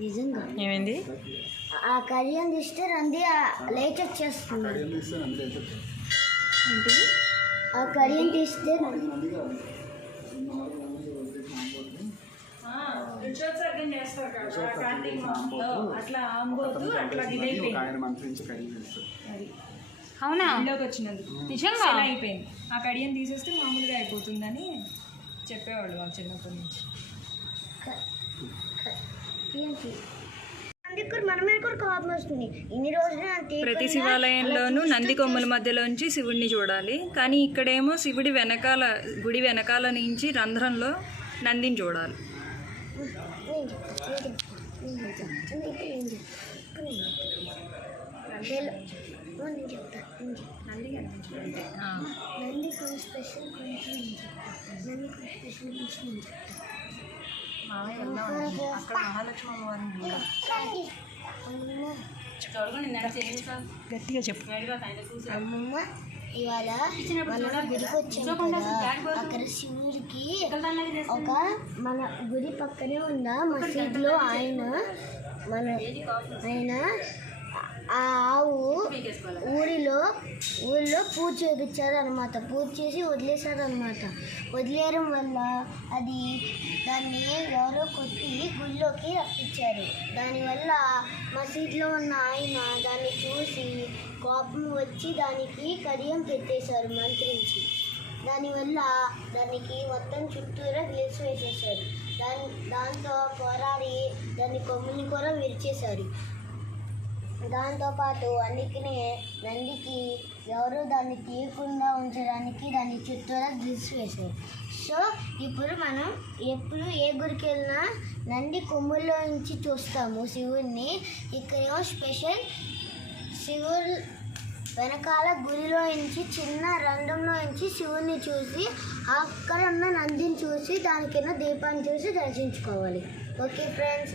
నిజంగా ఏమైంది? ఆ కడియం తీస్తే రంది లేచి వచ్చేస్తుంది. ఆ కడియం తీస్తే అవునా? ఇంట్లోకి వచ్చినందుకు నిజంగా అయిపోయింది. ఆ కడియం తీసేస్తే మామూలుగా అయిపోతుందని చెప్పేవాళ్ళు వాళ్ళు చిన్నప్పటి నుంచి. కోపం వస్తుంది. ఇన్ని రోజులు ప్రతి శివాలయంలోనూ నంది కొమ్ముల మధ్యలోంచి శివుడిని చూడాలి, కానీ ఇక్కడేమో శివుడి వెనకాల, గుడి వెనకాల నుంచి రంధ్రంలో నందిని చూడాలి. నంది కొన్ని స్పెషల్ కొంచెం నంది కొన్ని స్పెషల్ కొంచెం గట్టిగా చెప్పు. అమ్మమ్మ ఇవాళ మనం గుడికి వచ్చాం కదా, అక్కడ శివుడికి ఒక మన గుడి పక్కనే ఉన్న మసీదులో ఆయన ఆ ఆవు ఊరిలో పూజ చేయించారు అనమాట. పూజ చేసి వదిలేశారనమాట. వదిలేయడం వల్ల దాన్ని ఎవరో కొట్టి గుళ్ళోకి రప్పించారు. దానివల్ల మసీదులో ఉన్న ఆయన దాన్ని చూసి కోపం వచ్చి దానికి కడియం పెట్టేశారు మంత్రించి. దానివల్ల దానికి మొత్తం చుట్టూరా గ్లేస్ వేసేశారు. దాంతో పోరాడి దాని కొమ్ముని కూడా విరిచేశారు. దాంతోపాటు అందుకనే నందికి ఎవరు దాన్ని తీయకుండా ఉంచడానికి దాని చుట్టూరా గ్లిస్ వేశారు. సో ఇప్పుడు మనం ఎప్పుడు ఏ గురికి వెళ్ళినా నంది కొమ్ముల్లో నుంచి చూస్తాము శివుడిని. ఇక్కడేమో స్పెషల్ శివుడు వెనకాల గుడిలో నుంచి చిన్న రంధ్రంలో నుంచి శివుడిని చూసి అక్కడ ఉన్న నందిని చూసి దానికైనా దీపాన్ని చూసి దర్శించుకోవాలి. Okay friends.